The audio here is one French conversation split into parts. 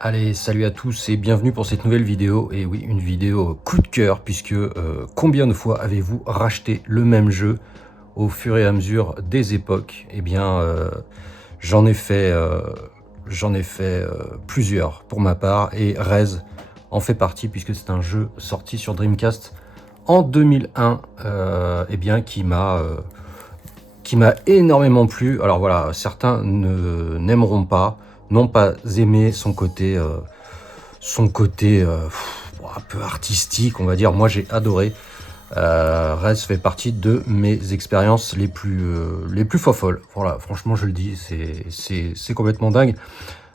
Allez, salut à tous et bienvenue pour cette nouvelle vidéo. Et oui, une vidéo coup de cœur puisque combien de fois avez-vous racheté le même jeu au fur et à mesure des époques? Eh bien, j'en ai fait, plusieurs pour ma part et Rez en fait partie puisque c'est un jeu sorti sur Dreamcast en 2001 eh bien, qui m'a énormément plu. Alors voilà, certains n'aimeront pas, n'ont pas aimé son côté un peu artistique, on va dire. Moi, j'ai adoré. Rez fait partie de mes expériences les plus folles. Voilà, franchement, je le dis, c'est complètement dingue.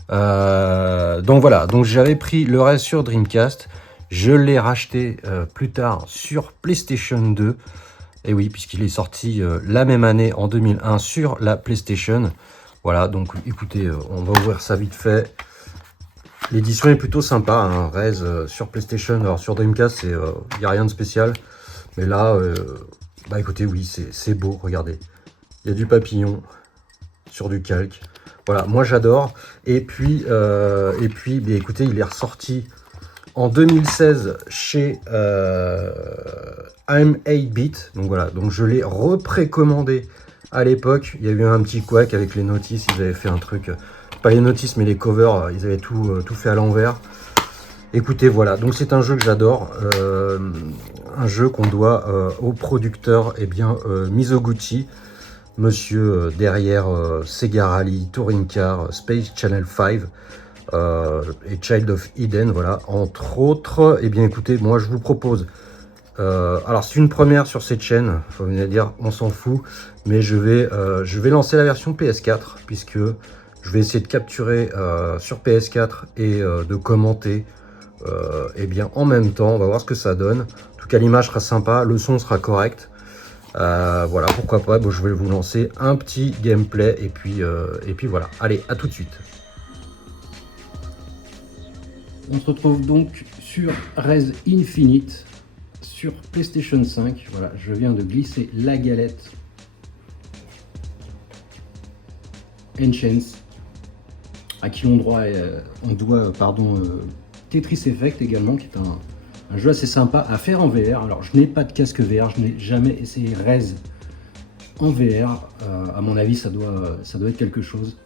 Donc voilà, donc j'avais pris le Rez sur Dreamcast. Je l'ai racheté plus tard sur PlayStation 2. Et oui, puisqu'il est sorti la même année, en 2001, sur la PlayStation. Voilà, donc écoutez, on va ouvrir ça vite fait. L'édition est plutôt sympa, hein, Rez sur PlayStation. Alors sur Dreamcast, il n'y a rien de spécial. Mais là, bah écoutez, oui, c'est beau, regardez. Il y a du papillon sur du calque. Voilà, moi j'adore. Et puis, bah, écoutez, il est ressorti en 2016 chez I'm 8-bit. Donc voilà, donc je l'ai reprécommandé à l'époque. Il y a eu un petit couac avec les notices, ils avaient fait un truc, pas les notices mais les covers, ils avaient tout fait à l'envers. Écoutez, voilà, donc c'est un jeu que j'adore, un jeu qu'on doit au producteur Mizoguchi, monsieur derrière Sega Rally, Touring Car, Space Channel 5 et Child of Eden, voilà, entre autres. Et bien écoutez, moi je vous propose, alors c'est une première sur cette chaîne, faut venir dire, on s'en fout, mais je vais lancer la version PS4, puisque je vais essayer de capturer sur PS4 et de commenter et bien en même temps. On va voir ce que ça donne. En tout cas, l'image sera sympa, le son sera correct. Voilà, pourquoi pas. Bon, je vais vous lancer un petit gameplay et puis voilà. Allez, à tout de suite. On se retrouve donc sur Rez Infinite sur PlayStation 5. Voilà, je viens de glisser la galette Enchance, à qui on doit Tetris Effect également, qui est un jeu assez sympa à faire en VR. Alors je n'ai pas de casque VR, je n'ai jamais essayé Rez en VR. À mon avis, ça doit être quelque chose.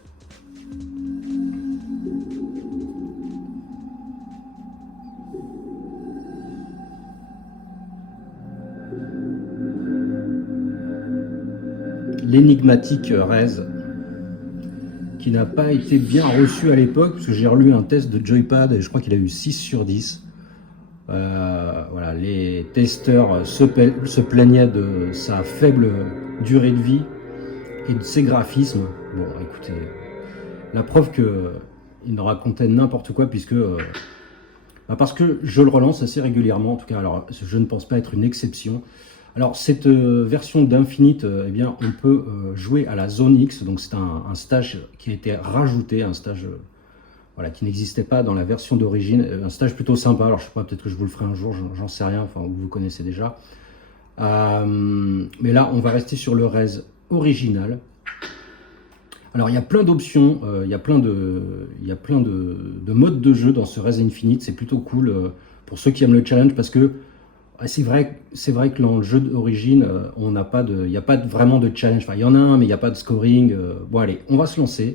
L'énigmatique Rez, qui n'a pas été bien reçu à l'époque, parce que j'ai relu un test de Joypad et je crois qu'il a eu 6 sur 10. Voilà, les testeurs se plaignaient de sa faible durée de vie et de ses graphismes. Bon, écoutez, la preuve qu'il ne racontait n'importe quoi, puisque parce que je le relance assez régulièrement, en tout cas. Alors je ne pense pas être une exception. Alors cette version d'Infinite, eh bien, on peut jouer à la Zone X, donc c'est un stage qui a été rajouté, un stage voilà, qui n'existait pas dans la version d'origine, un stage plutôt sympa. Alors je sais pas, peut-être que je vous le ferai un jour, j'en sais rien, enfin vous connaissez déjà. Mais là on va rester sur le Rez original. Alors il y a plein d'options, il y a plein de modes de jeu dans ce Rez Infinite, c'est plutôt cool pour ceux qui aiment le challenge, parce que c'est vrai que dans le jeu d'origine, il n'y a pas vraiment de challenge. Enfin, il y en a un, mais il n'y a pas de scoring. Bon, allez, on va se lancer.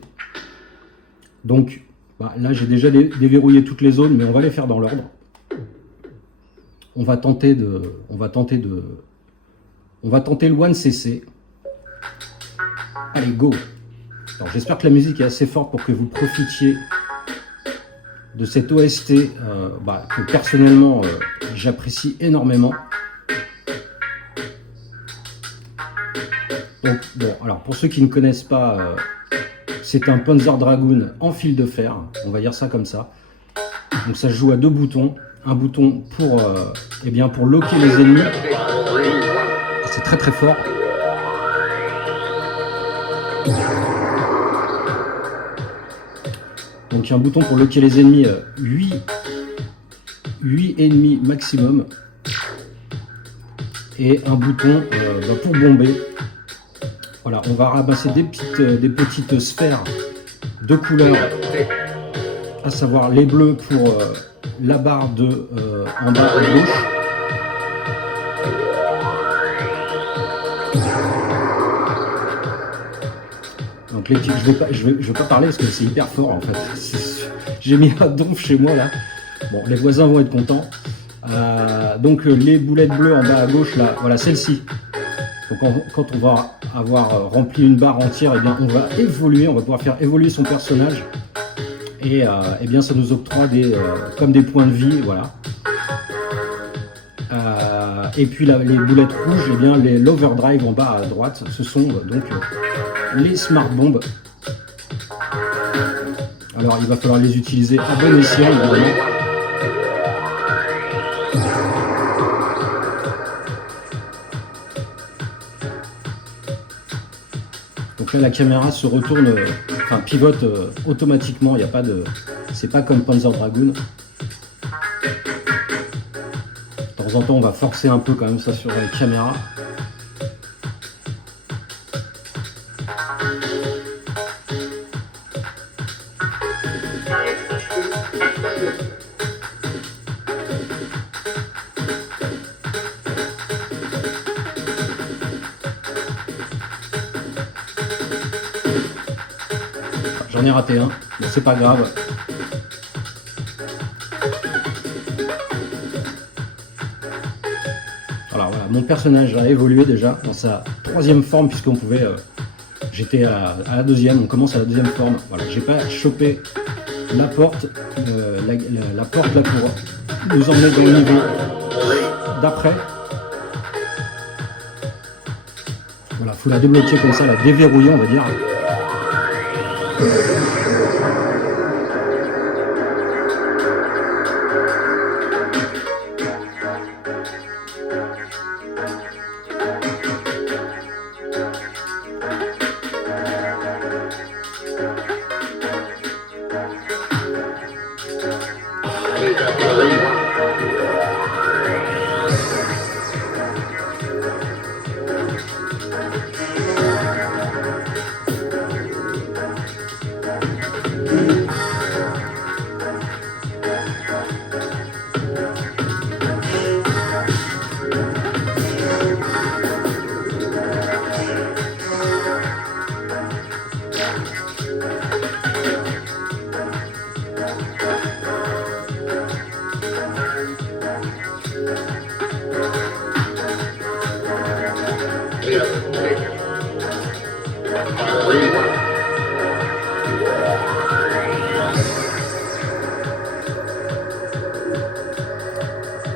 Donc, là, j'ai déjà déverrouillé toutes les zones, mais on va les faire dans l'ordre. On va tenter le 1cc. Allez, go. Alors, j'espère que la musique est assez forte pour que vous profitiez de cette OST que personnellement j'apprécie énormément. Donc bon, alors pour ceux qui ne connaissent pas, c'est un Panzer Dragoon en fil de fer, on va dire ça comme ça. Donc ça se joue à deux boutons, un bouton pour pour loquer les ennemis. C'est très très fort. Donc un bouton pour loquer les ennemis, 8 ennemis maximum. Et un bouton pour bomber. Voilà, on va ramasser des petites sphères de couleurs à savoir les bleus pour la barre de en bas à gauche. Donc les, je vais pas parler parce que c'est hyper fort en fait. J'ai mis un donf chez moi là. Bon, les voisins vont être contents. Donc les boulettes bleues en bas à gauche là, voilà celle-ci. Donc quand on va avoir rempli une barre entière, et bien on va évoluer, on va pouvoir faire évoluer son personnage. Et bien ça nous octroie comme des points de vie, voilà. Et puis là, les boulettes rouges, et bien l'overdrive en bas à droite, ce sont donc les smart bombes. Alors il va falloir les utiliser à bon escient évidemment. Donc là la caméra se retourne, enfin pivote automatiquement, il n'y a pas de. C'est pas comme Panzer Dragoon. De temps en temps on va forcer un peu quand même ça sur la caméra. J'en ai raté un, mais c'est pas grave. Alors voilà, mon personnage a évolué déjà dans sa troisième forme puisqu'on pouvait. J'étais à la deuxième, on commence à la deuxième forme. Voilà, j'ai pas chopé la porte, la porte là pour nous emmener dans le niveau d'après. Voilà, faut la débloquer comme ça, la déverrouiller on va dire.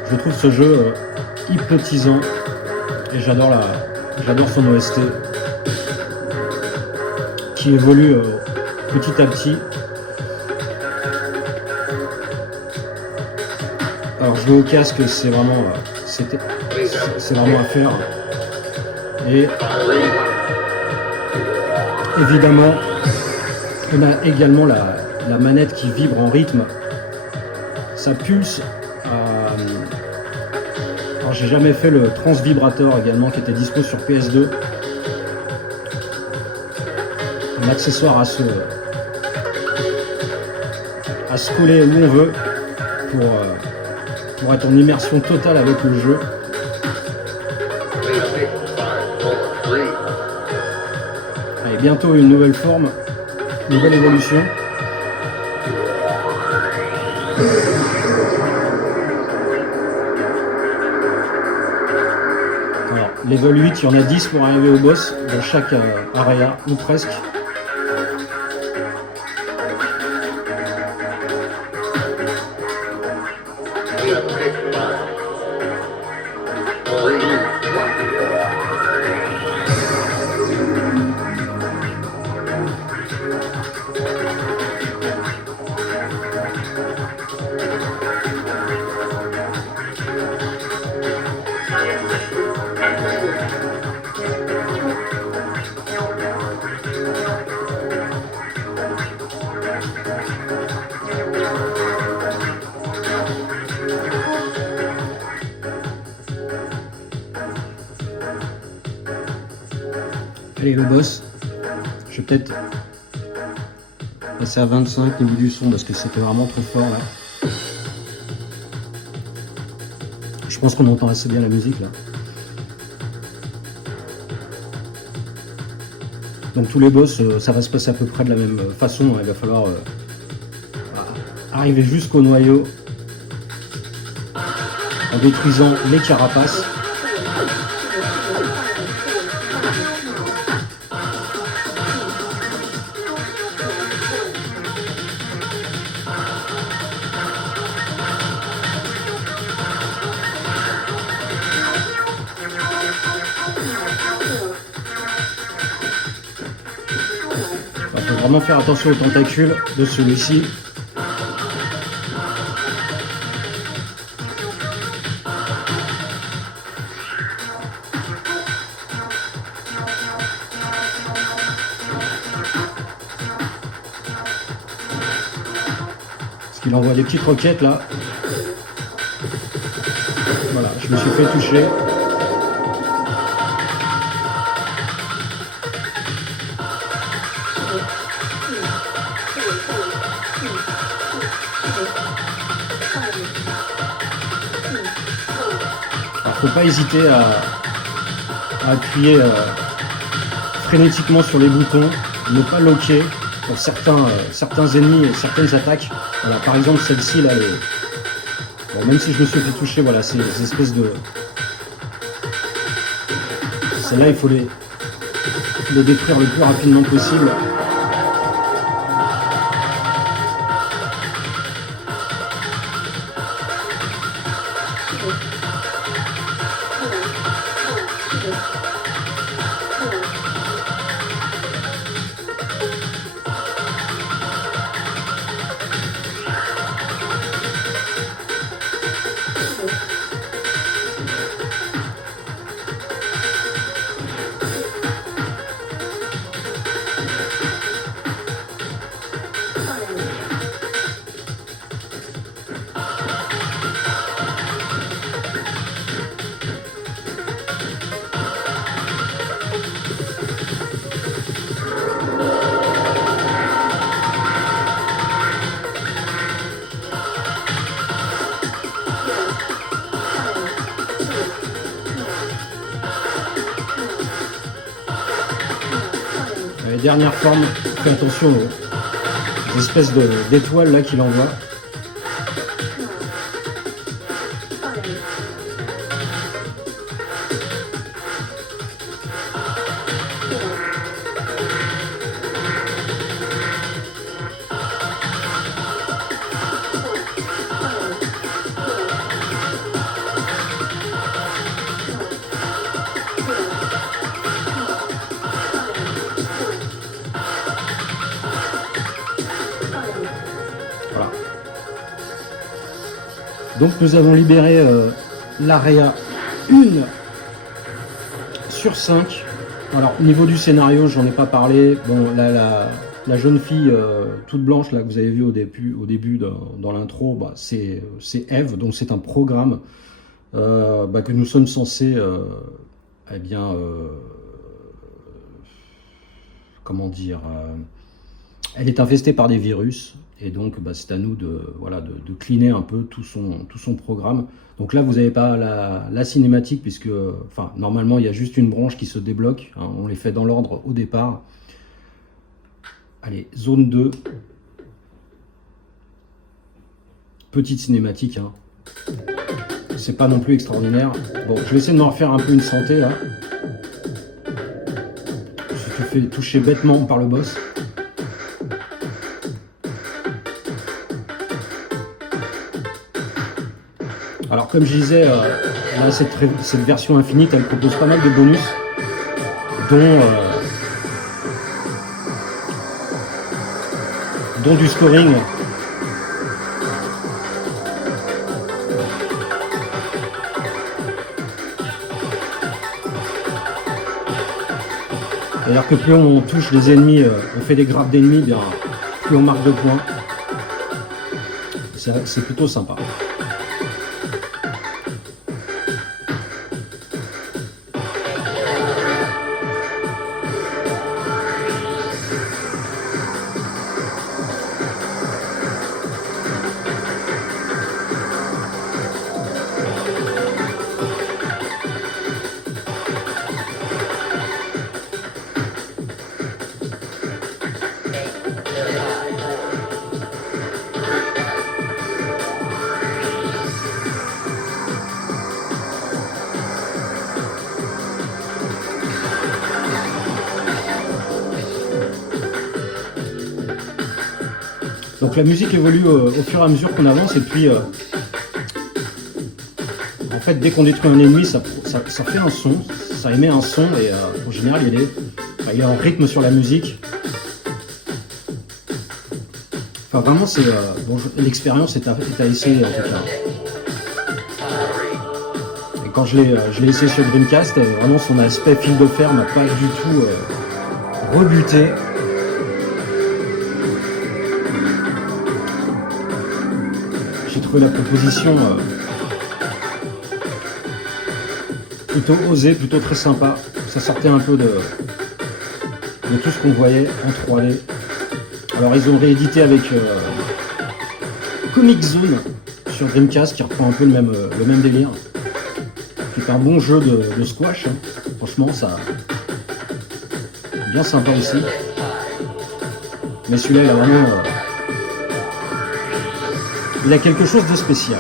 Je trouve ce jeu hypnotisant et j'adore son OST qui évolue petit à petit. Alors jouer au casque c'est vraiment à faire et évidemment on a également la manette qui vibre en rythme, ça pulse. Alors j'ai jamais fait le transvibrateur également qui était dispo sur PS2. Un accessoire à se coller où on veut pour être en immersion totale avec le jeu. Allez, bientôt une nouvelle forme, nouvelle évolution. Alors, level 8, il y en a 10 pour arriver au boss dans chaque area, ou presque. Allez, le boss. Je vais peut-être passer à 25 niveau du son parce que c'était vraiment trop fort là. Je pense qu'on entend assez bien la musique là. Donc tous les boss, ça va se passer à peu près de la même façon. Il va falloir arriver jusqu'au noyau en détruisant les carapaces. Il faut vraiment faire attention aux tentacules de celui-ci. Parce qu'il envoie des petites roquettes là. Voilà, je me suis fait toucher. Alors, faut pas hésiter à appuyer frénétiquement sur les boutons, ne pas loquer pour certains ennemis et certaines attaques. Voilà, par exemple celle-ci là, bon, même si je me suis fait toucher, voilà, ces espèces de... Celles-là, il faut les détruire le plus rapidement possible. Les dernières formes, fais attention aux espèces d'étoiles là qu'il envoie. Voilà. Donc nous avons libéré l'area 1 sur 5. Alors au niveau du scénario, j'en ai pas parlé. Bon, la jeune fille toute blanche là que vous avez vu au début dans l'intro, bah, c'est Eve, donc c'est un programme que nous sommes censés eh bien comment dire, elle est infestée par des virus et donc bah, c'est à nous de cleaner un peu tout son programme. Donc là vous n'avez pas la cinématique puisque enfin normalement il y a juste une branche qui se débloque, hein, on les fait dans l'ordre au départ. Allez, zone 2, petite cinématique, hein. C'est pas non plus extraordinaire. Bon, je vais essayer de m'en refaire un peu une santé là. Je me suis fait toucher bêtement par le boss. Alors comme je disais, là, cette version infinite, elle propose pas mal de bonus, dont du scoring. C'est-à-dire que plus on touche des ennemis, on fait des grappes d'ennemis, bien plus on marque de points. C'est plutôt sympa. la musique évolue au fur et à mesure qu'on avance, et puis en fait dès qu'on détruit un ennemi, ça fait un son, ça émet un son, et en général il est en rythme sur la musique. Enfin vraiment c'est bon, l'expérience est à essayer en tout cas. Et quand je l'ai essayé sur Dreamcast, vraiment son aspect fil de fer m'a pas du tout rebuté. J'ai trouvé la proposition plutôt osée, plutôt très sympa. Ça sortait un peu de tout ce qu'on voyait en 3D. Alors ils ont réédité avec Comic Zone sur Dreamcast, qui reprend un peu le même délire. C'est un bon jeu de squash, hein. Franchement ça bien sympa aussi. Mais celui-là il a vraiment il a quelque chose de spécial.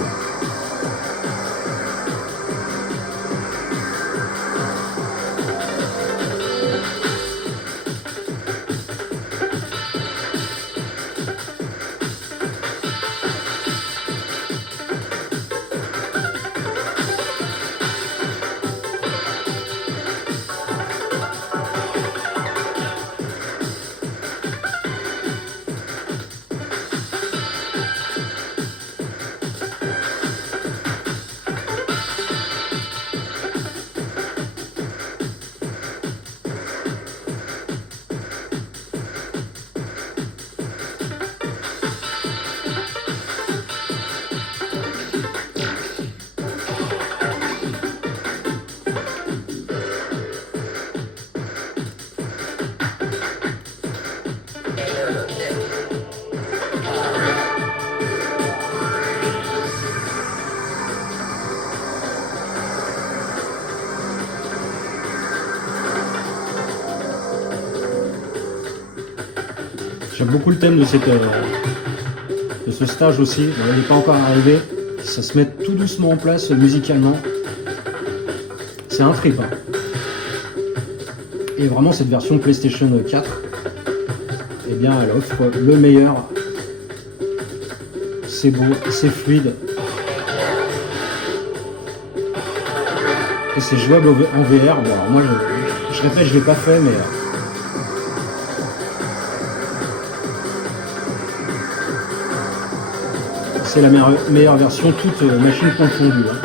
J'aime beaucoup le thème de ce stage aussi. Bon, il n'est pas encore arrivé. Ça se met tout doucement en place musicalement. C'est un trip, hein. Et vraiment cette version PlayStation 4, eh bien elle offre le meilleur. C'est beau, c'est fluide. Et c'est jouable en VR. Bon, alors moi je répète, je l'ai pas fait, mais c'est la meilleure version, toute machine confondue, hein.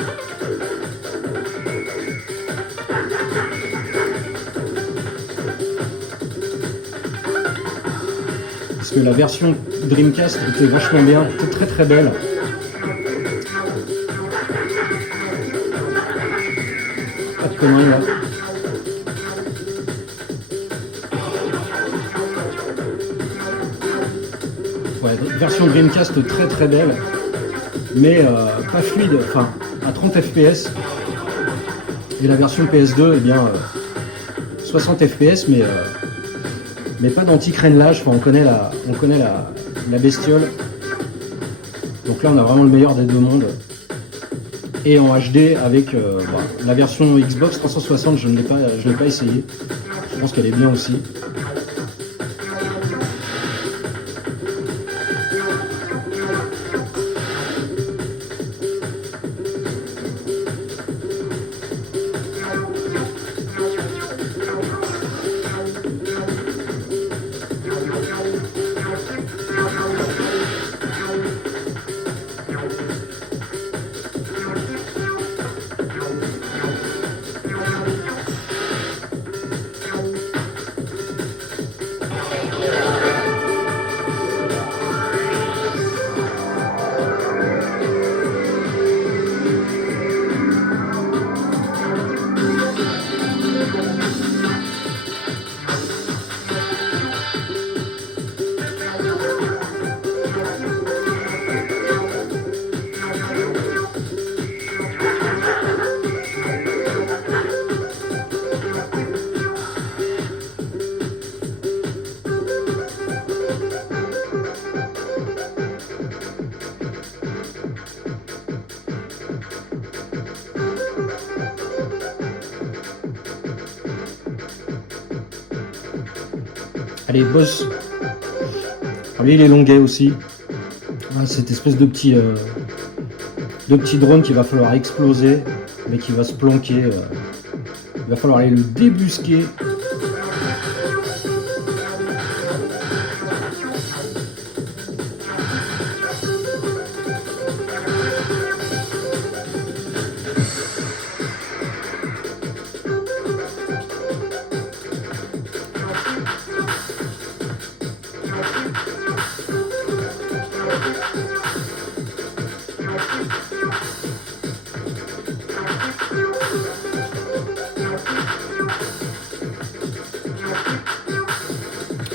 Parce que la version Dreamcast était vachement bien, était très très belle. Pas de conneries là. Ouais, version Dreamcast très très belle, mais pas fluide, enfin à 30 fps. Et la version PS2, eh bien 60 fps, mais pas d'anti-crénelage. Enfin, on connaît la bestiole. Donc là, on a vraiment le meilleur des deux mondes. Et en HD avec la version Xbox 360, je ne l'ai pas essayé. Je pense qu'elle est bien aussi. Allez, boss. Alors lui, il est longuet aussi. cette espèce de petit drone qu'il va falloir exploser, mais qui va se planquer. Il va falloir aller le débusquer.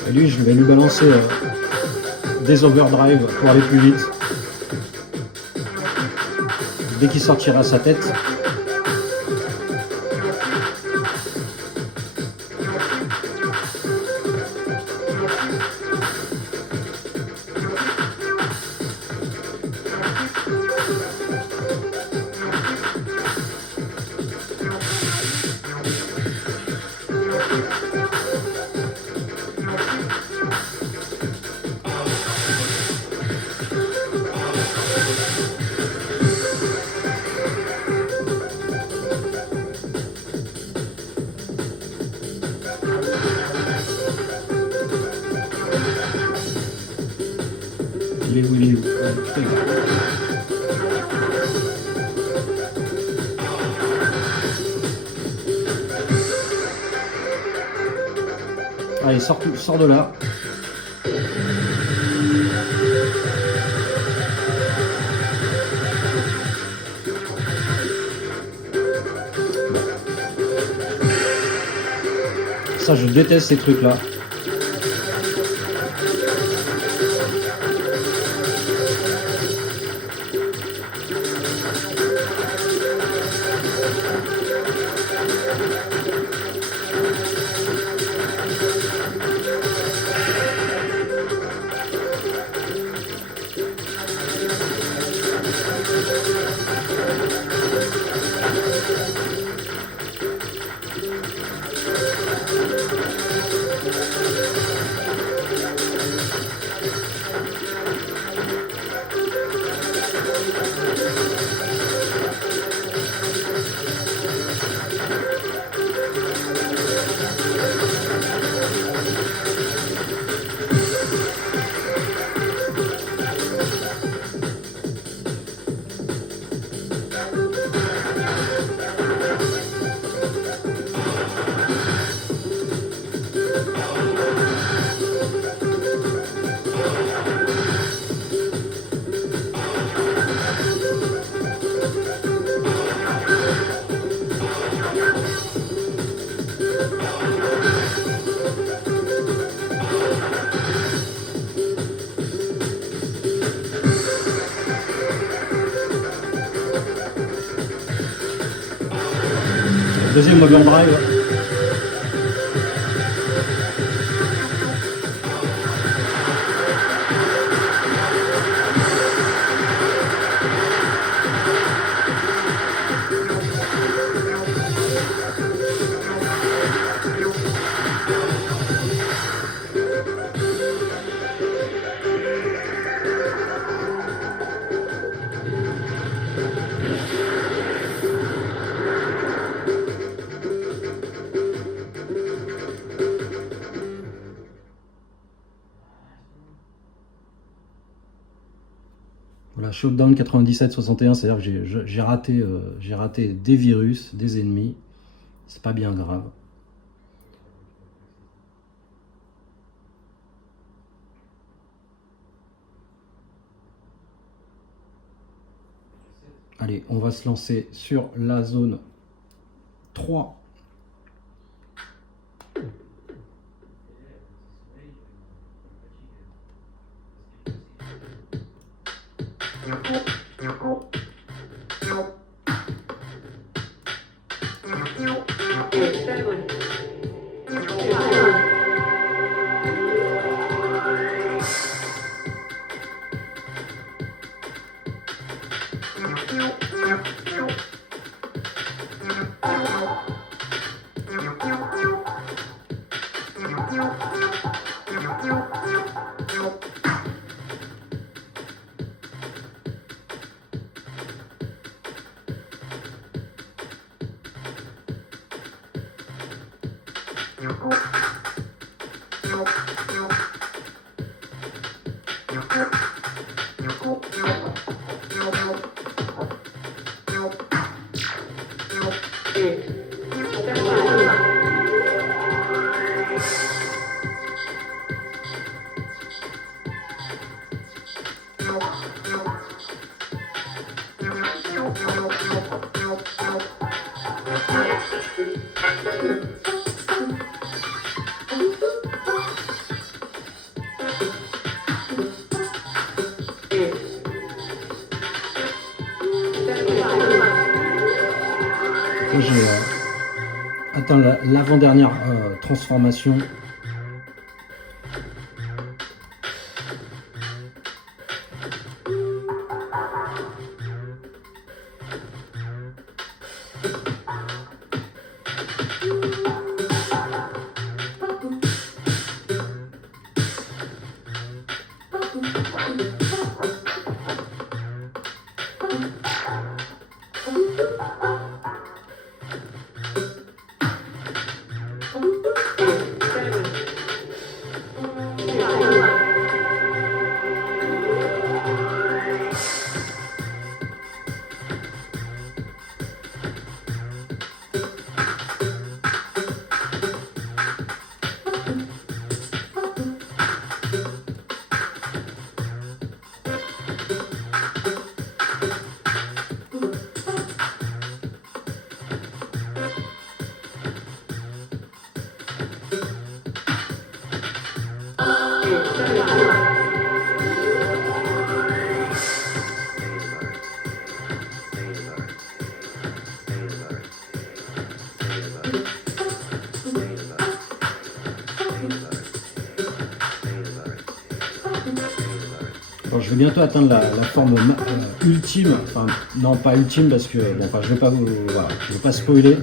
Et lui, je vais lui balancer des overdrive pour aller plus vite. Dès qu'il sortira sa tête. Il est où, il est où? Ouais, putain. Allez, sors de là. Ça, je déteste ces trucs-là. Deuxième overdrive. Voilà, Showdown 97-61, c'est-à-dire que j'ai raté des virus, des ennemis. C'est pas bien grave. Allez, on va se lancer sur la zone 3. J'ai atteint l'avant-dernière transformation. Bon, je vais bientôt atteindre la forme ultime, enfin non pas ultime parce que bon, enfin je vais pas voilà, je vais pas spoiler.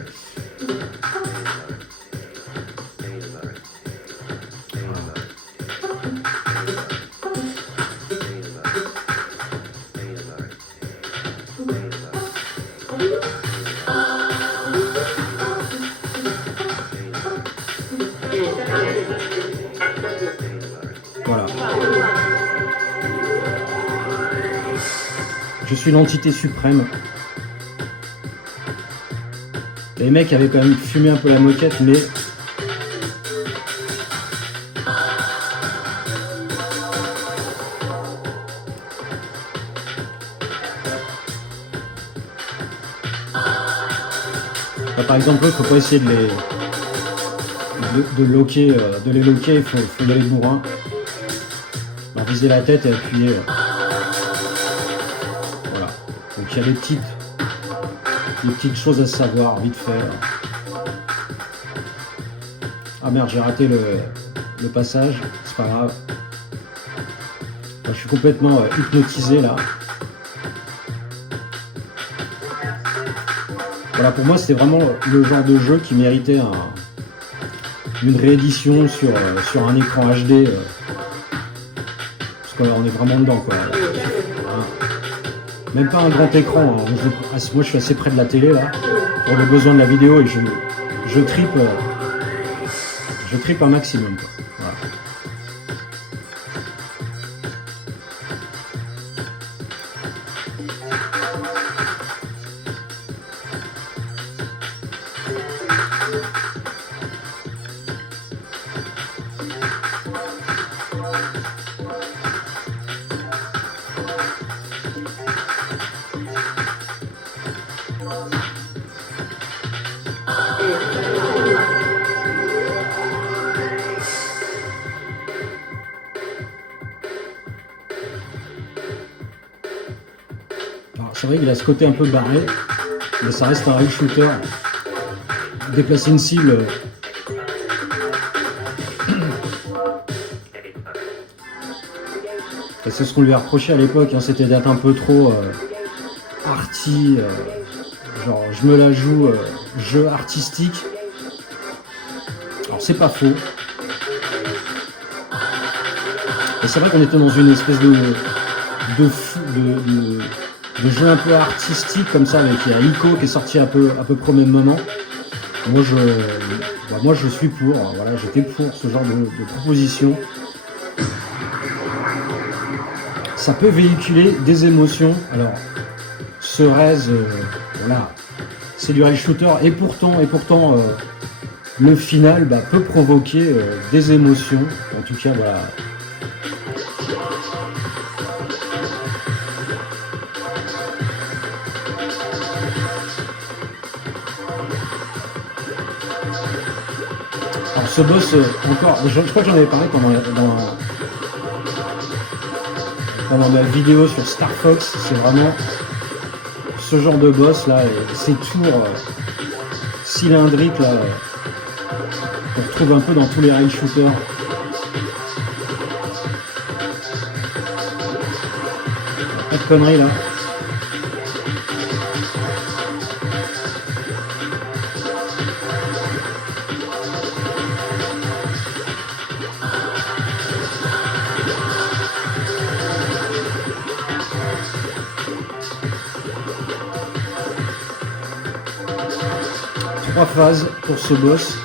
Voilà. Je suis l'entité suprême. Les mecs avaient quand même fumé un peu la moquette, mais par exemple, il faut pas essayer de les loquer, il faut y aller bourrin. Alors, viser la tête et appuyer. Voilà. Donc il y a des petites choses à savoir, vite fait. Ah merde, j'ai raté le passage, c'est pas grave. Moi, je suis complètement hypnotisé là. Voilà, pour moi, c'était vraiment le genre de jeu qui méritait une réédition sur un écran HD. Parce qu'on est vraiment dedans, quoi. Même pas un grand écran. Hein. Moi, je suis assez près de la télé, là, pour le besoin de la vidéo, et je tripe un maximum, quoi. Voilà. C'est vrai qu'il a ce côté un peu barré, mais ça reste un rail shooter. Déplacer une cible. C'est ce qu'on lui a reproché à l'époque, hein, c'était d'être un peu trop arty, genre je me la joue jeu artistique. Alors c'est pas faux. Et c'est vrai qu'on était dans une espèce de jeu un peu artistique comme ça, avec Ico qui est sorti à peu près au même moment. Moi je suis pour, voilà, j'étais pour ce genre de proposition. Ça peut véhiculer des émotions. Alors, Cerise, voilà, c'est du rail shooter et pourtant le final peut provoquer des émotions. En tout cas, voilà. Alors ce boss, encore, je crois que j'en avais parlé pendant ma vidéo sur Star Fox. C'est vraiment ce genre de boss là, et ces tours cylindriques là, qu'on retrouve un peu dans tous les rail shooters. Pas de conneries là. Trois phases pour ce boss.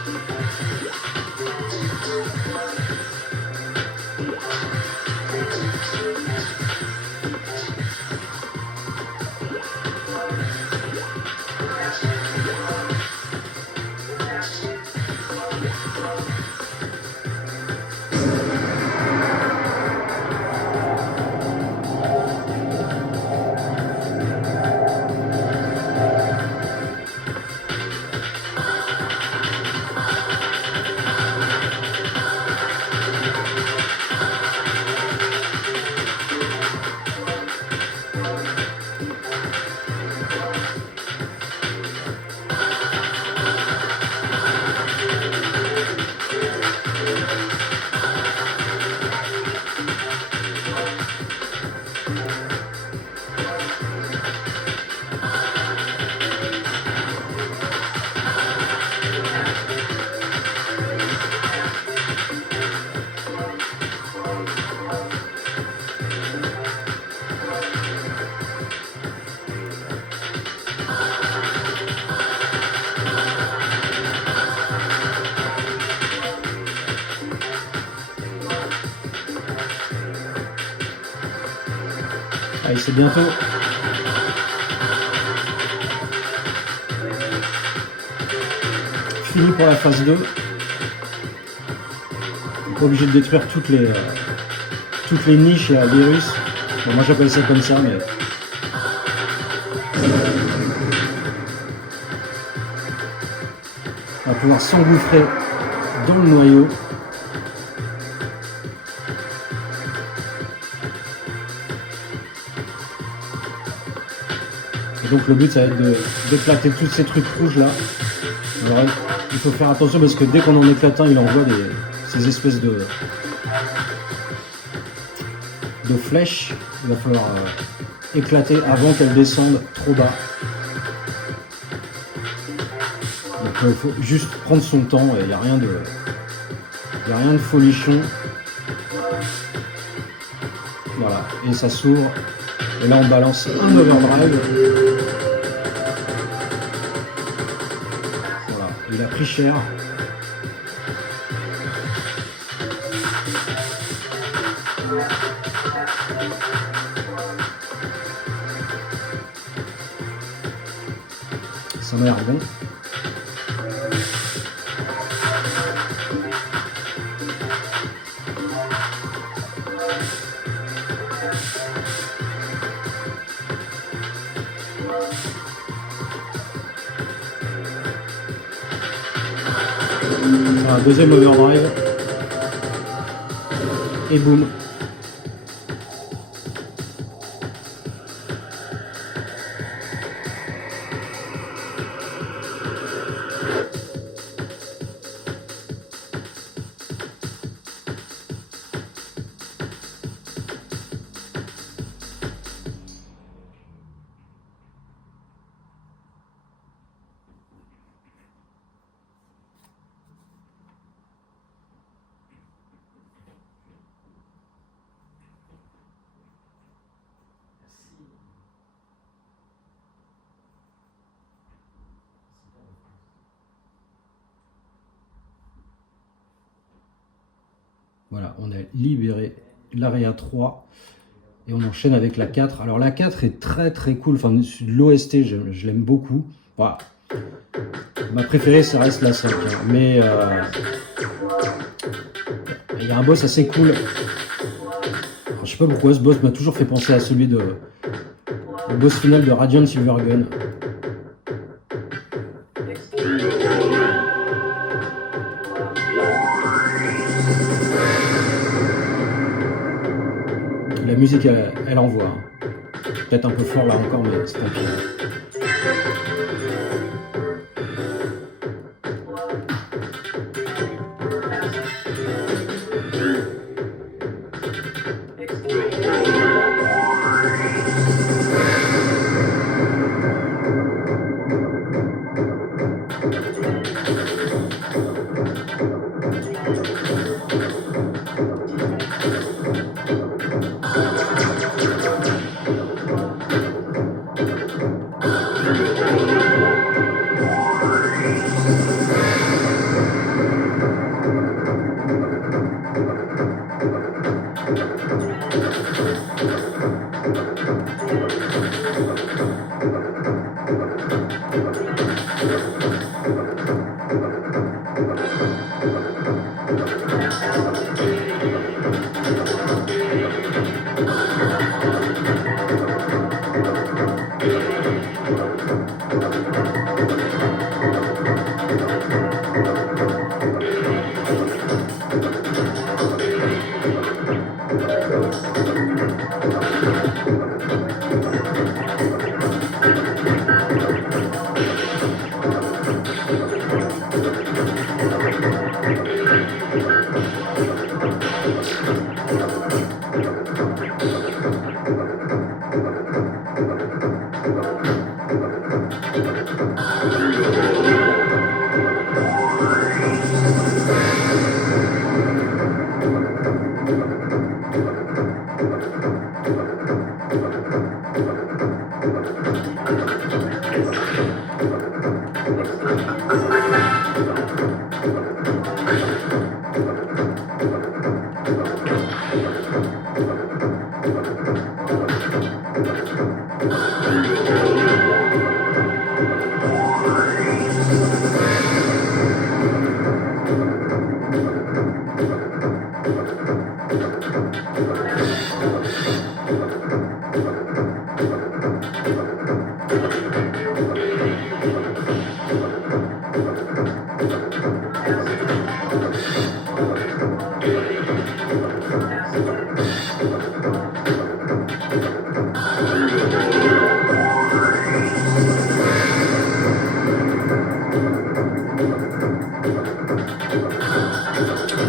Allez, c'est bientôt. Fini pour la phase 2. Pas obligé de détruire toutes les niches et virus. Bon, moi j'appelle ça comme ça, mais on va pouvoir s'engouffrer dans le noyau. Et donc le but ça va être d'éclater tous ces trucs rouges là. Alors, il faut faire attention parce que dès qu'on en éclate un, il envoie ces espèces de flèches. Il va falloir éclater avant qu'elles descendent trop bas. Donc il faut juste prendre son temps et il n'y a rien de folichon. Voilà, et ça s'ouvre. Et là on balance un overdrive. Voilà, il a pris cher. Ça m'a l'air bon. Un deuxième overdrive. Et boum. Voilà, on a libéré l'Aria 3 et on enchaîne avec la 4. Alors la 4 est très très cool, enfin l'OST je l'aime beaucoup. Voilà. Ma préférée ça reste la 5, hein. Mais il y a un boss assez cool. Alors, je sais pas pourquoi ce boss m'a toujours fait penser à celui de le boss final de Radiant Silvergun. La musique, elle envoie. Hein. Peut-être un peu fort là encore, mais c'est pas pire.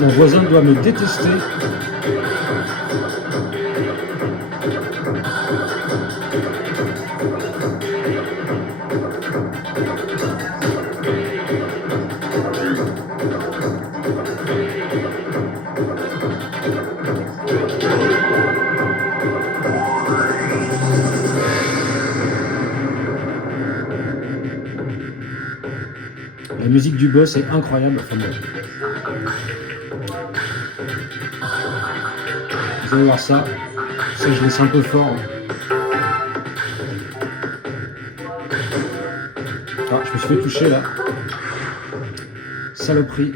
Mon voisin doit me détester. La musique du boss est incroyable. Enfin, bon. Vous allez voir ça. Ça, je laisse un peu fort. Ah, je me suis fait toucher là. Saloperie.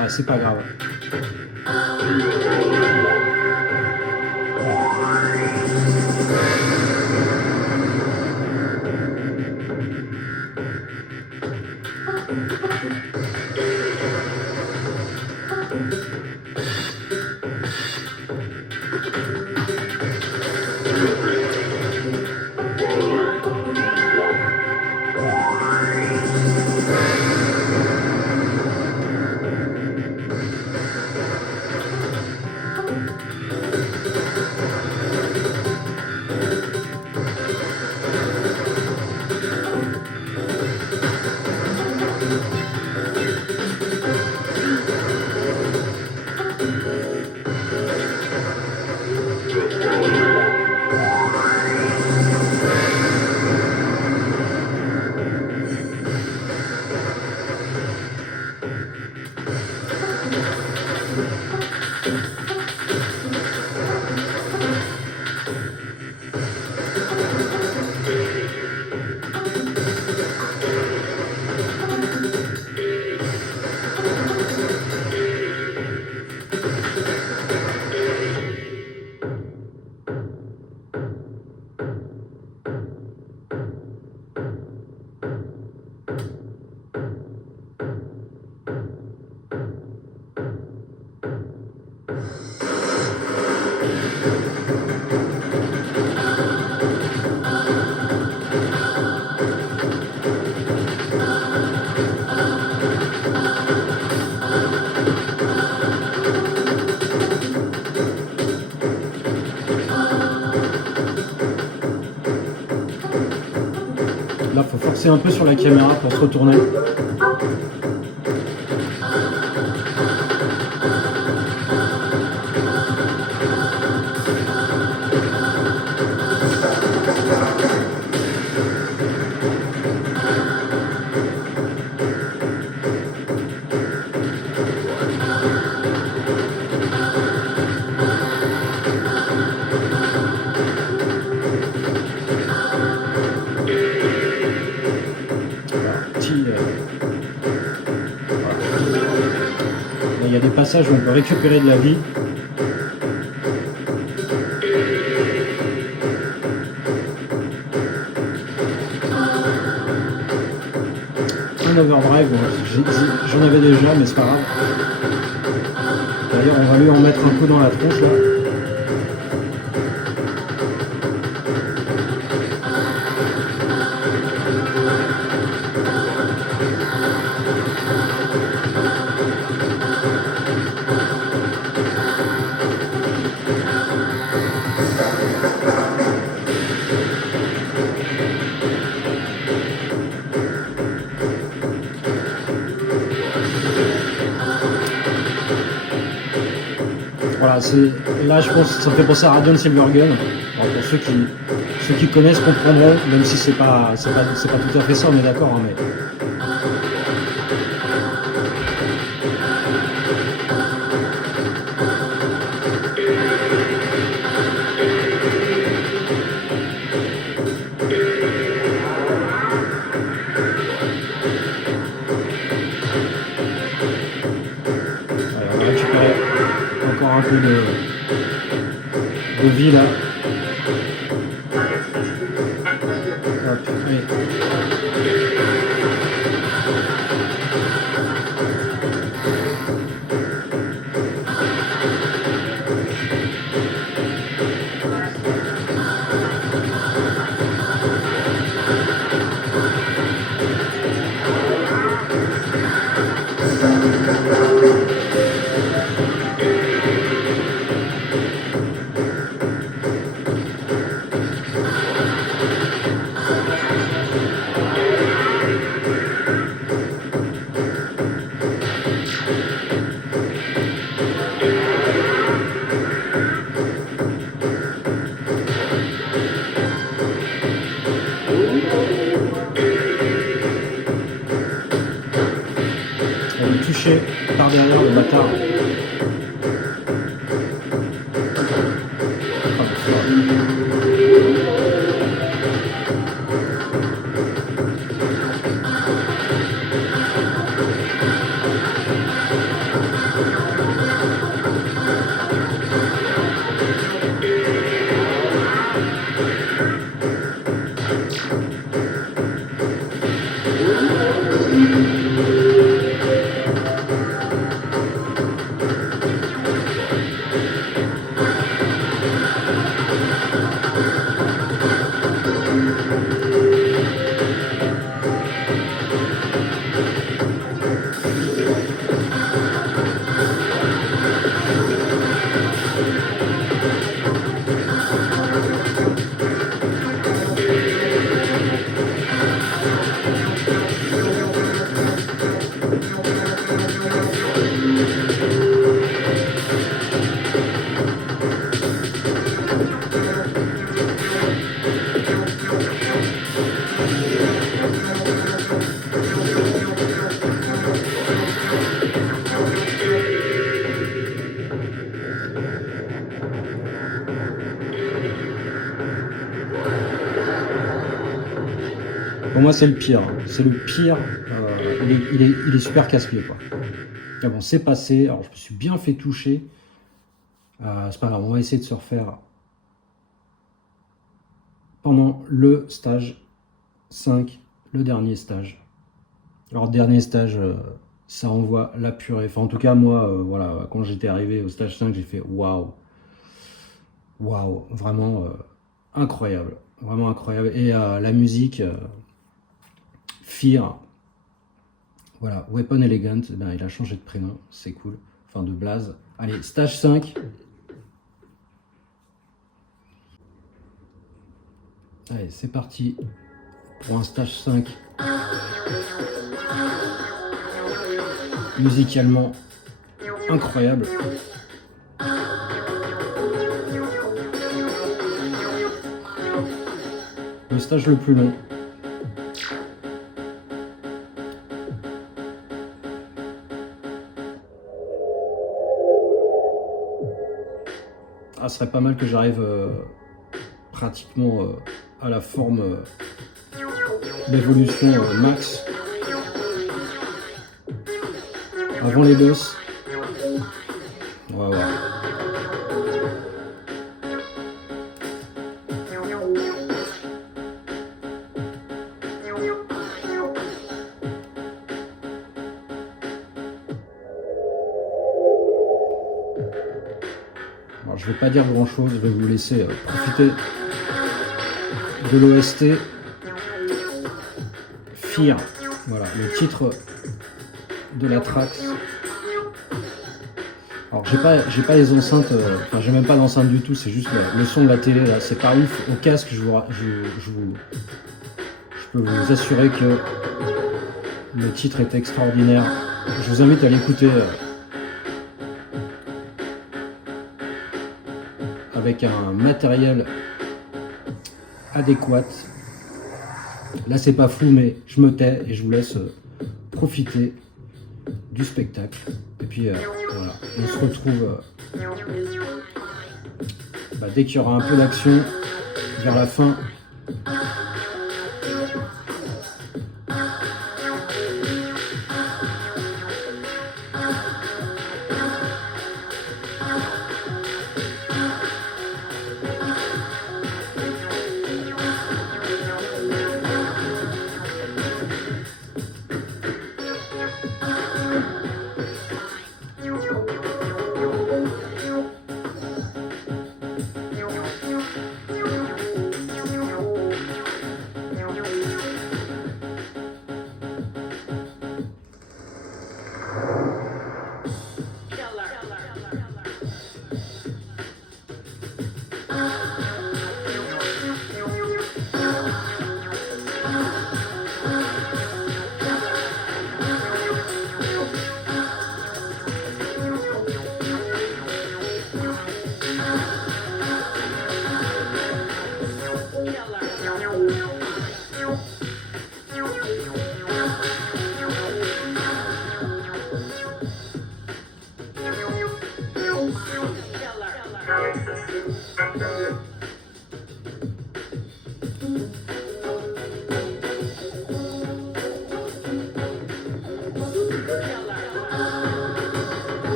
Ah, c'est pas grave. Là, faut forcer un peu sur la caméra pour se retourner. Il y a des passages où on peut récupérer de la vie. Un overdrive, j'en avais déjà, mais c'est pas grave. D'ailleurs, on va lui en mettre un peu dans la tronche là. Voilà, là je pense que ça me fait penser à Radiant Silvergun. Alors pour ceux qui connaissent comprendront, même si c'est pas tout à fait ça, on est d'accord, hein, mais ouais, on va récupérer encore un peu de vie là. Hop, allez. On est touché par derrière le bâtard. Pour moi, c'est le pire. C'est le pire. Il est super casse-pied, quoi. Ah bon, c'est passé. Alors, je me suis bien fait toucher. C'est pas grave, on va essayer de se refaire pendant le stage 5, le dernier stage. Alors, dernier stage, ça envoie la purée. Enfin, en tout cas, moi, voilà, quand j'étais arrivé au stage 5, j'ai fait waouh. Waouh, vraiment incroyable. Vraiment incroyable. Et la musique. Fear, voilà, Weapon Elegant, ben, il a changé de prénom, c'est cool, enfin de blaze. Allez, stage 5. Allez, c'est parti pour un stage 5. Musicalement incroyable. Le stage le plus long. Ah, ce serait pas mal que j'arrive pratiquement à la forme d'évolution max avant les boss. On va voir. Alors, je vais pas dire grand chose, je vais vous laisser profiter de l'OST. Fear, voilà, le titre de la track. Alors j'ai pas les enceintes, enfin j'ai même pas d'enceinte du tout, c'est juste le son de la télé là, c'est pas ouf. Au casque, je peux vous assurer que le titre est extraordinaire. Je vous invite à l'écouter avec un matériel adéquat. Là c'est pas fou, mais je me tais et je vous laisse profiter du spectacle. Et puis voilà, on se retrouve dès qu'il y aura un peu d'action vers la fin.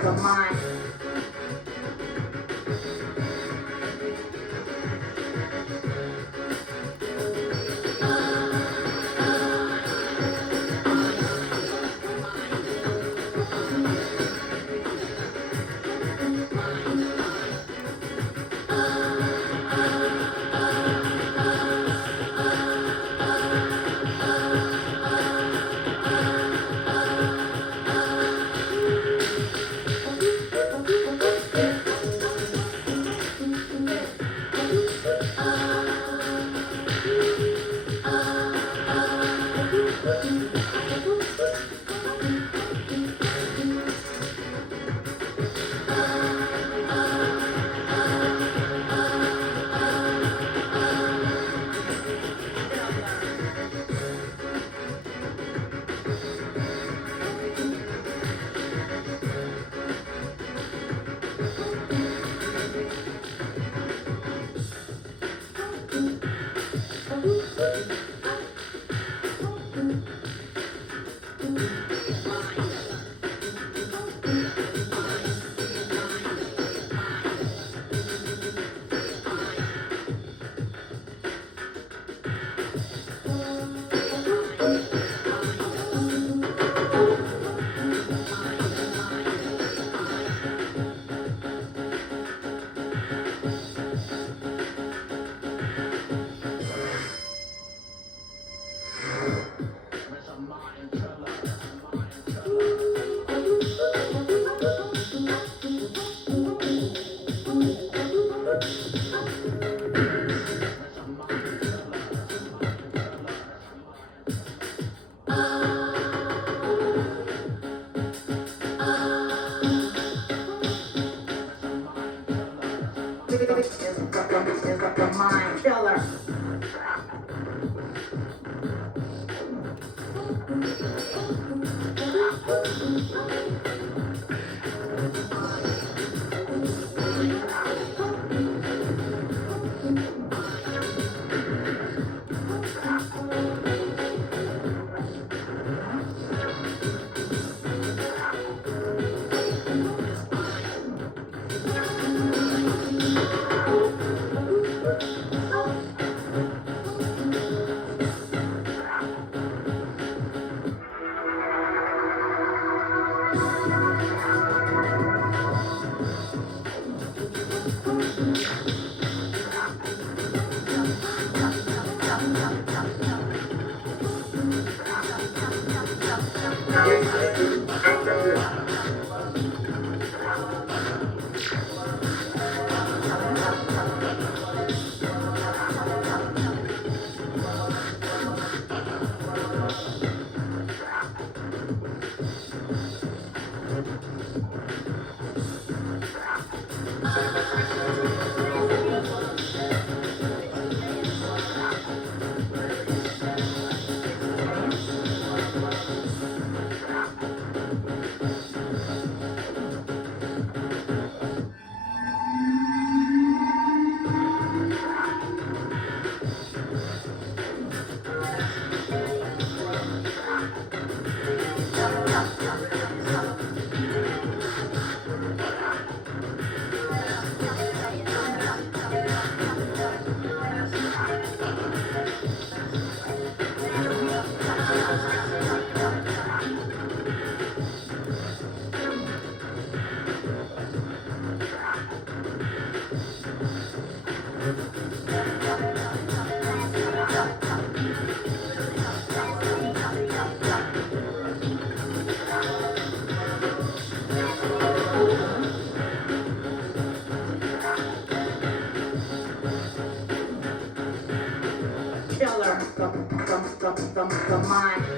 The mind. Killer the mind.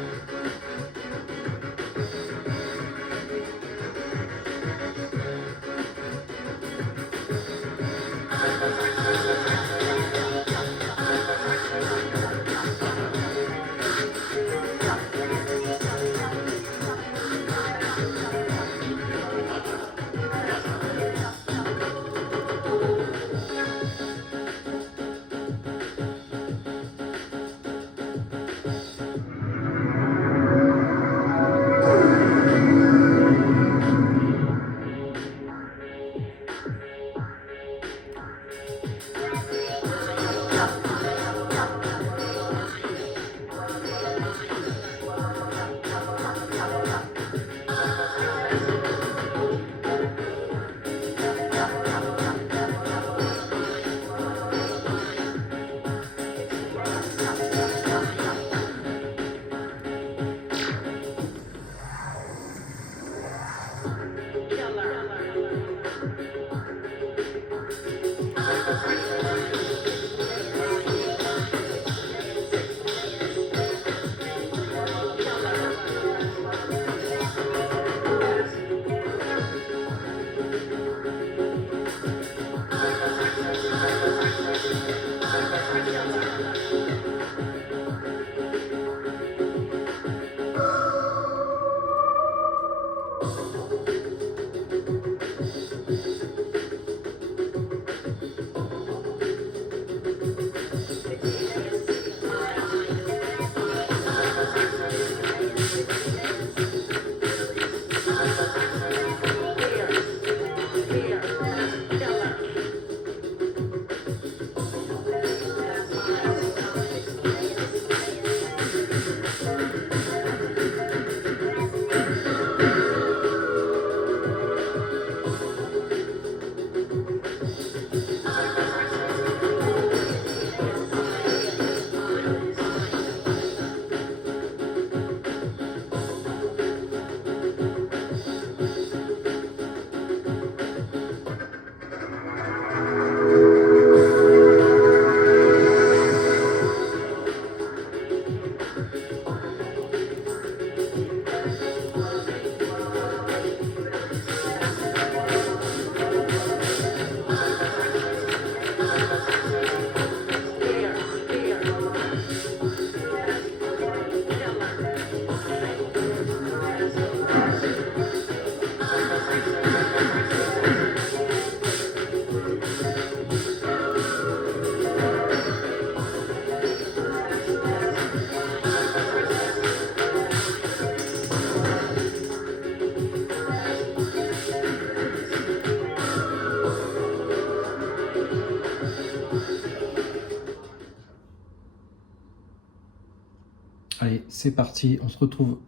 c'est parti, on se retrouve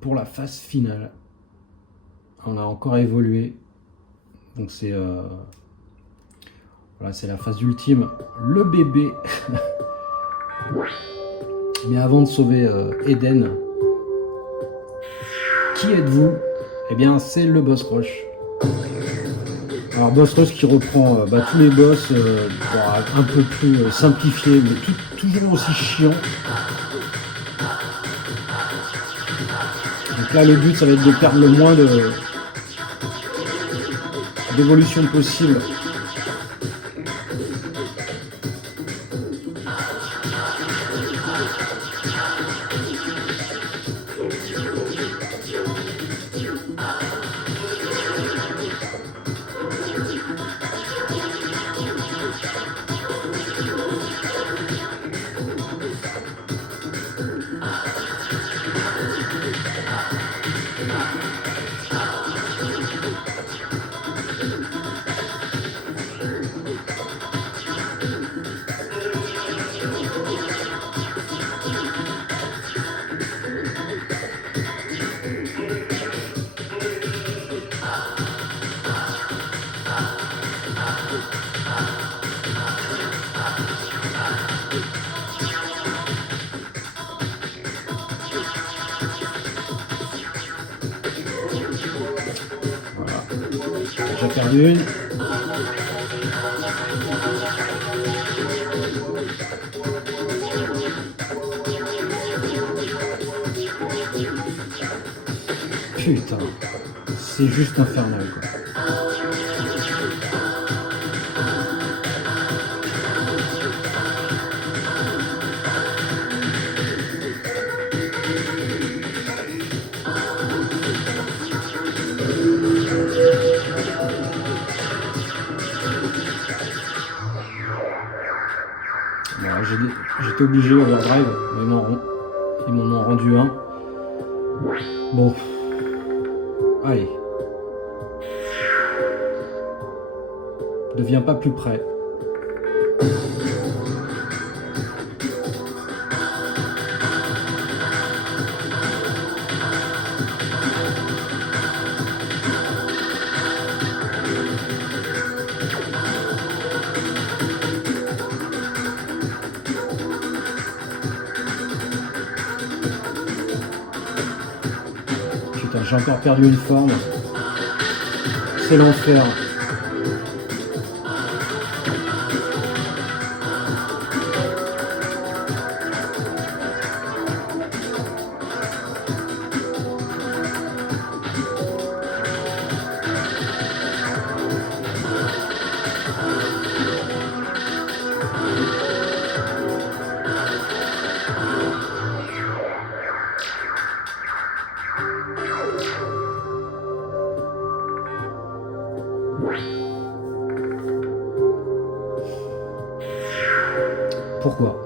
pour la phase finale. On a encore évolué. Donc c'est voilà, c'est la phase ultime, le bébé. Mais avant de sauver Eden, qui êtes-vous? Eh bien, c'est le boss rush. Alors, boss rush qui reprend tous les boss, un peu plus simplifiés, mais toujours aussi chiant. Donc là, le but, ça va être de perdre le moins d'évolution possible. J'ai perdu une. Putain, c'est juste infernal quoi. J'étais obligé overdrive, ils m'en ont rendu un. Bon, allez, deviens pas plus près. Putain, j'ai encore perdu une forme. C'est l'enfer. Pourquoi?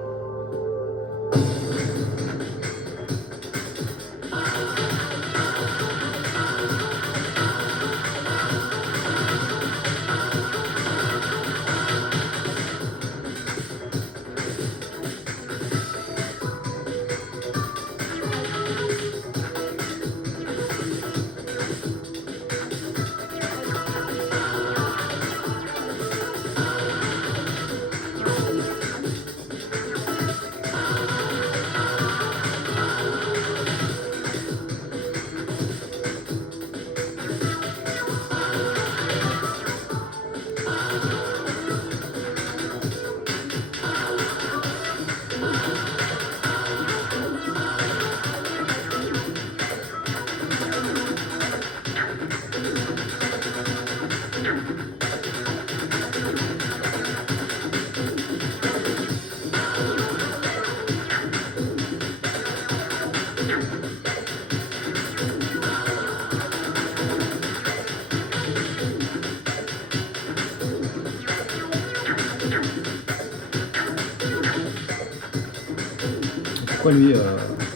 Pourquoi lui,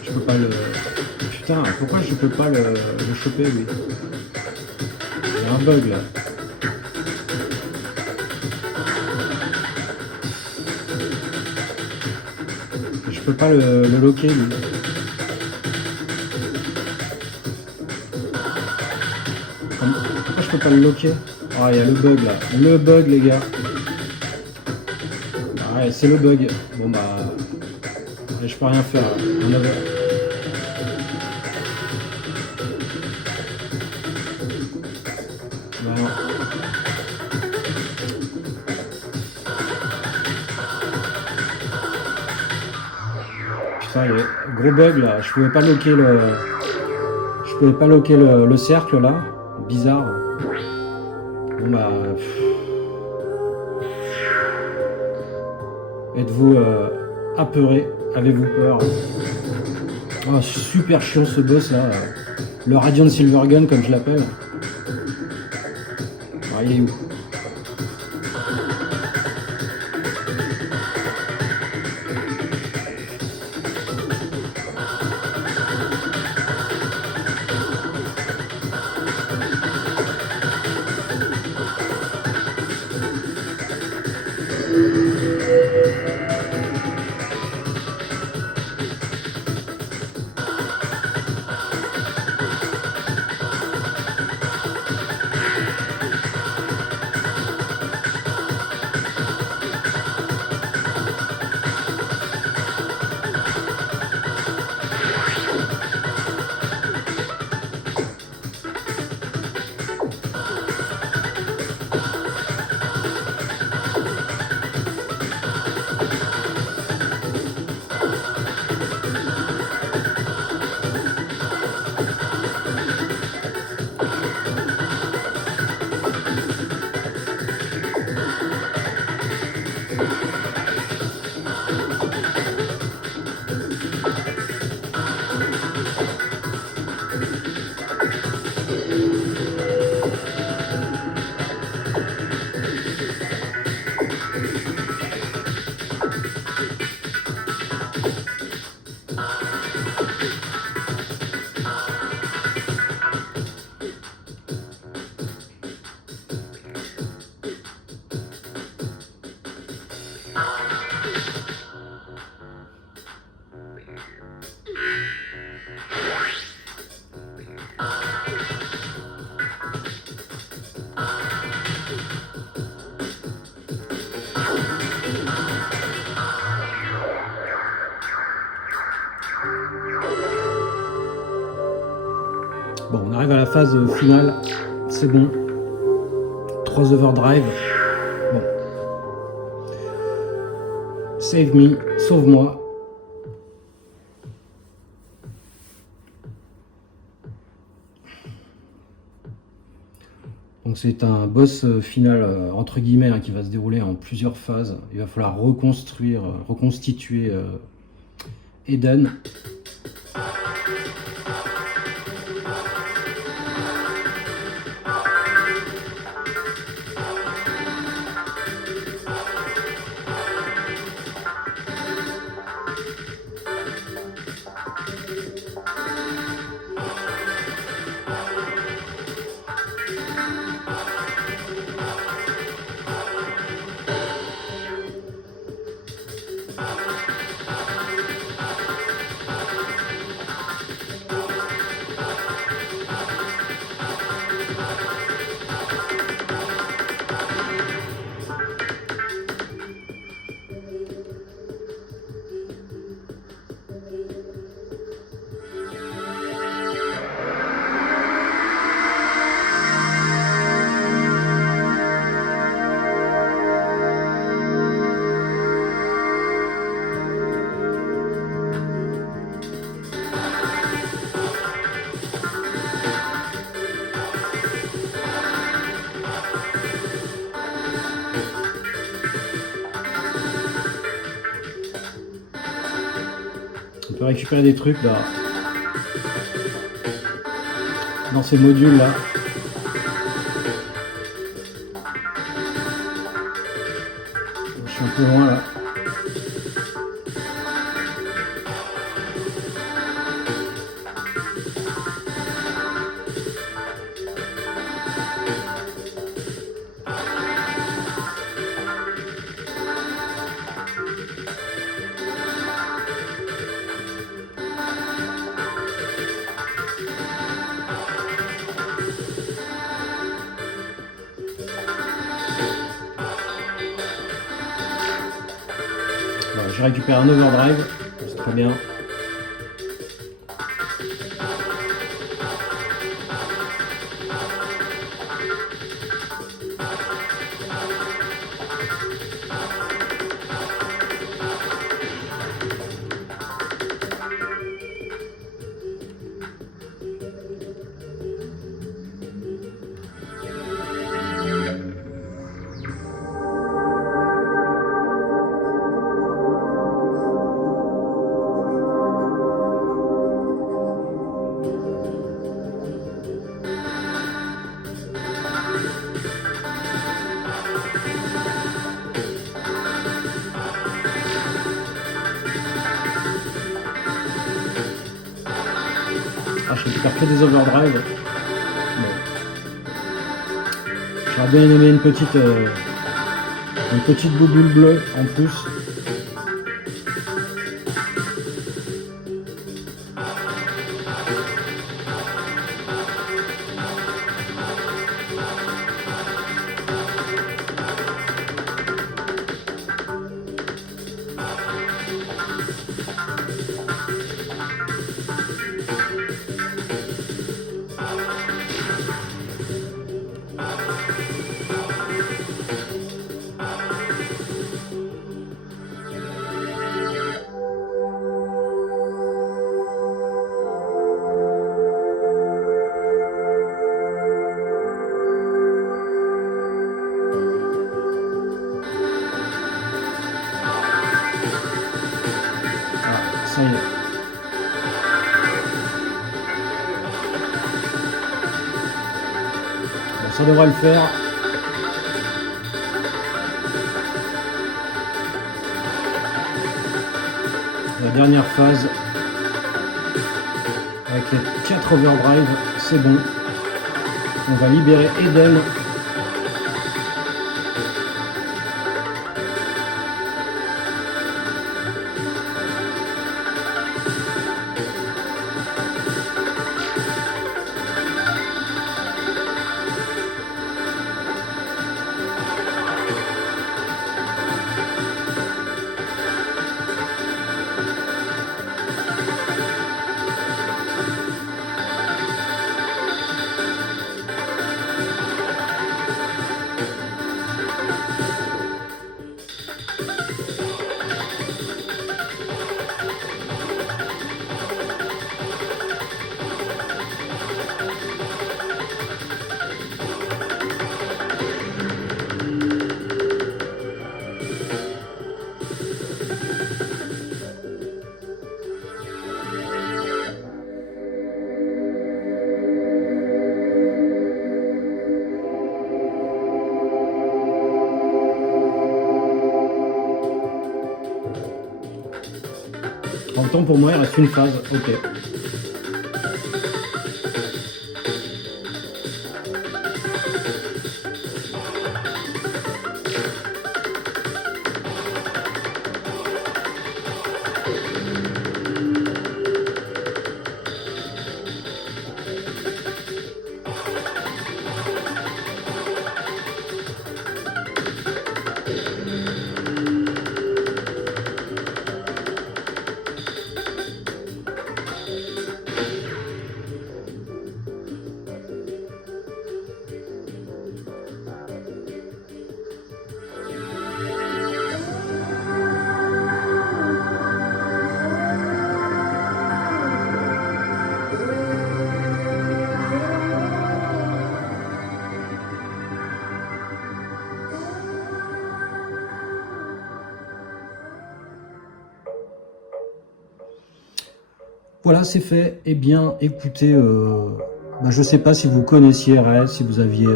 je peux pas le... Putain, pourquoi je peux pas le choper lui? Il y a un bug là. Je peux pas le loquer lui. Pourquoi je peux pas le loquer? Ah, il y a le bug là. Le bug, les gars. Ah ouais, c'est le bug. Bon bah. Je peux rien faire. Là. Non. Putain, gros bug là. Je pouvais pas loquer le cercle là. Bizarre. Bon bah. Êtes-vous apeuré? Avez-vous peur? Oh, super chiant ce boss là. Le Radiant Silvergun comme je l'appelle. Ah, il est où? Bon, on arrive à la phase finale. C'est bon. 3 overdrive. Bon. Save me. Sauve-moi. Donc c'est un boss final entre guillemets hein, qui va se dérouler en plusieurs phases. Il va falloir reconstituer Eden. On peut récupérer des trucs là. Dans ces modules là. Je suis un peu loin là. J'ai récupéré un overdrive, c'est très bien. Ah, je récupère que des overdrive. Bon. J'aurais bien aimé une petite bouboule bleue en plus. Ça y est. Bon, ça devrait le faire. La dernière phase avec les 4 overdrive, c'est bon. On va libérer Eden. En même temps, pour moi, il reste une phase. Ok. Voilà, c'est fait. Eh bien, écoutez, je ne sais pas si vous connaissiez RS, si vous aviez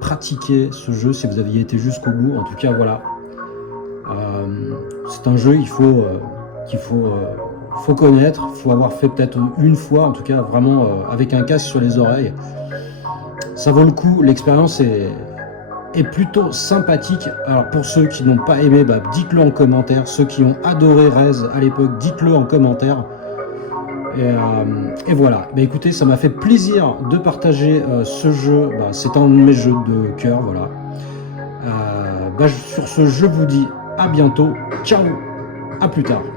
pratiqué ce jeu, si vous aviez été jusqu'au bout. En tout cas, voilà. C'est un jeu qu'il faut connaître. Il faut avoir fait peut-être une fois, en tout cas, vraiment avec un casque sur les oreilles. Ça vaut le coup. L'expérience est plutôt sympathique. Alors, pour ceux qui n'ont pas aimé, dites-le en commentaire. Ceux qui ont adoré Rez à l'époque, dites-le en commentaire. Et voilà, écoutez, ça m'a fait plaisir de partager ce jeu, c'est un de mes jeux de cœur, voilà. Sur ce, je vous dis à bientôt, ciao. À plus tard.